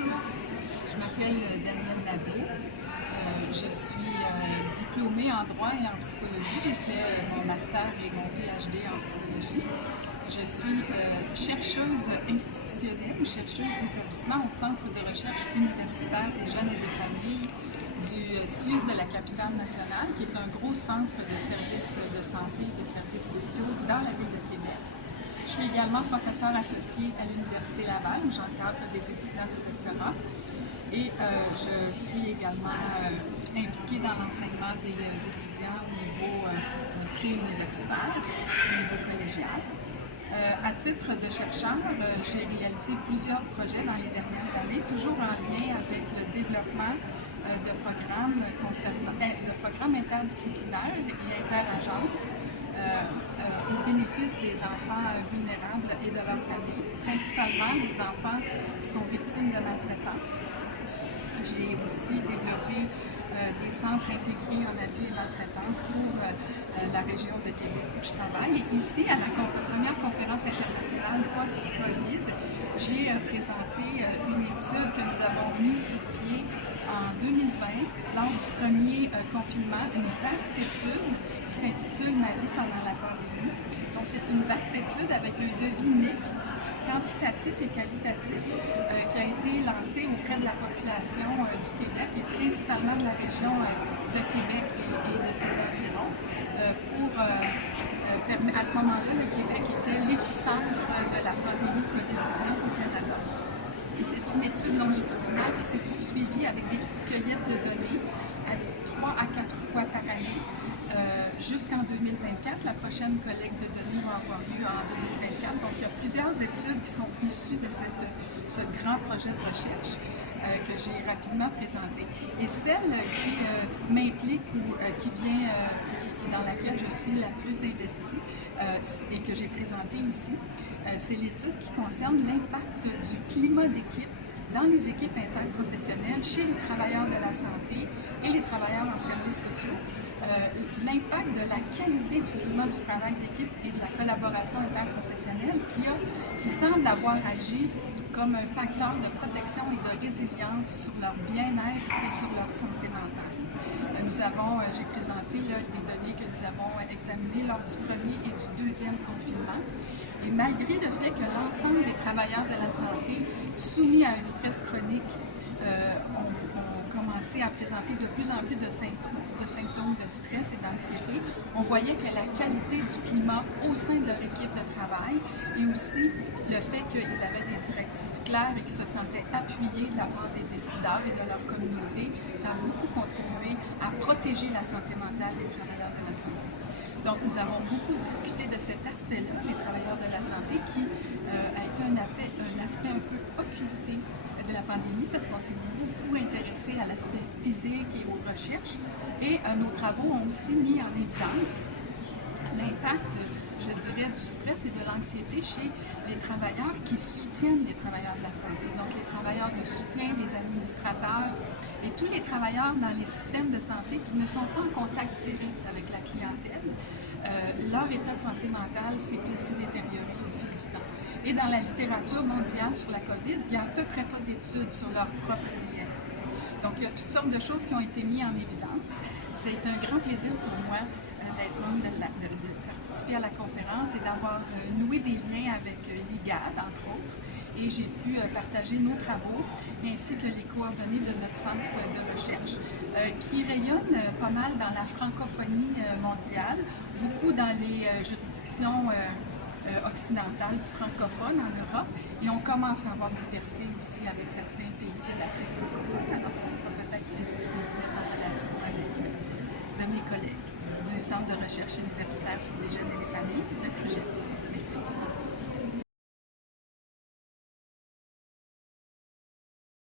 Bonjour, je m'appelle Danielle Nadeau. Je suis diplômée en droit et en psychologie. J'ai fait mon master et mon PhD en psychologie. Je suis chercheuse institutionnelle, chercheuse d'établissement au Centre de recherche universitaire des jeunes et des familles du CIUS de la capitale nationale, qui est un gros centre de services de santé et de services sociaux dans la ville de Québec. Je suis également professeure associée à l'Université Laval, où j'encadre des étudiants de doctorat. Et je suis également impliquée dans l'enseignement des étudiants au niveau préuniversitaire, au niveau collégial. À titre de chercheur, j'ai réalisé plusieurs projets dans les dernières années, toujours en lien avec le développement de programmes interdisciplinaires et interagences au bénéfice des enfants vulnérables et de leurs familles, principalement les enfants qui sont victimes de maltraitance. J'ai aussi développé des centres intégrés en abus et maltraitance pour la région de Québec où je travaille. Et ici, à la première conférence internationale post-COVID, j'ai présenté une étude que nous avons mise sur pied en 2020, lors du premier confinement, une vaste étude qui s'intitule « Ma vie pendant la pandémie ». Donc, c'est une vaste étude avec un devis mixte, quantitatif et qualitatif, qui a été lancé auprès de la population du Québec et principalement de la région de Québec et de ses environs, à ce moment-là, le Québec était l'épicentre de la pandémie de COVID-19 au Canada. Et c'est une étude longitudinale qui s'est poursuivie avec des cueillettes de données à 3 à 4 fois par année jusqu'en 2024. La prochaine collecte de données va avoir lieu en 2024. Donc, il y a plusieurs études qui sont issues de ce grand projet de recherche que j'ai rapidement présenté. Et celle qui m'implique ou qui est dans laquelle je suis la plus investie et que j'ai présentée ici, c'est l'étude qui concerne l'impact du climat d'équipe dans les équipes interprofessionnelles, chez les travailleurs de la santé et les travailleurs en services sociaux, l'impact de la qualité du climat du travail d'équipe et de la collaboration interprofessionnelle qui semble avoir agi comme un facteur de protection et de résilience sur leur bien-être et sur leur santé mentale. J'ai présenté des données que nous avons examinées lors du premier et du deuxième confinement. Et malgré le fait que l'ensemble des travailleurs de la santé soumis à un stress chronique ont commencé à présenter de plus en plus de symptômes de stress et d'anxiété, on voyait que la qualité du climat au sein de leur équipe de travail et aussi le fait qu'ils avaient des directives claires et qu'ils se sentaient appuyés de la part des décideurs et de leur communauté, ça a beaucoup contribué à protéger la santé mentale des travailleurs de la santé. Donc, nous avons beaucoup discuté de cet aspect-là des travailleurs de la santé qui a été un aspect un peu occulté de la pandémie parce qu'on s'est beaucoup intéressé à l'aspect physique et aux recherches. Et nos travaux ont aussi mis en évidence l'impact, je dirais, du stress et de l'anxiété chez les travailleurs qui soutiennent les travailleurs de la santé. Donc, les travailleurs de soutien, les administrateurs et tous les travailleurs dans les systèmes de santé qui ne sont pas en contact direct avec la clientèle, leur état de santé mentale s'est aussi détérioré au fil du temps. Et dans la littérature mondiale sur la COVID, il n'y a à peu près pas d'études sur leur propre réalité. Donc, il y a toutes sortes de choses qui ont été mises en évidence. C'est un grand plaisir pour moi d'être membre de participer à la conférence et d'avoir noué des liens avec l'IGAD, entre autres. Et j'ai pu partager nos travaux ainsi que les coordonnées de notre centre de recherche qui rayonne pas mal dans la francophonie mondiale, beaucoup dans les juridictions occidentales francophones en Europe, et on commence à avoir des percées aussi avec certains pays de l'Afrique francophone. Alors, ça me fera peut-être plaisir de vous mettre en relation avec de mes collègues du Centre de recherche universitaire sur les jeunes et les familles, le CRUGEF. Merci.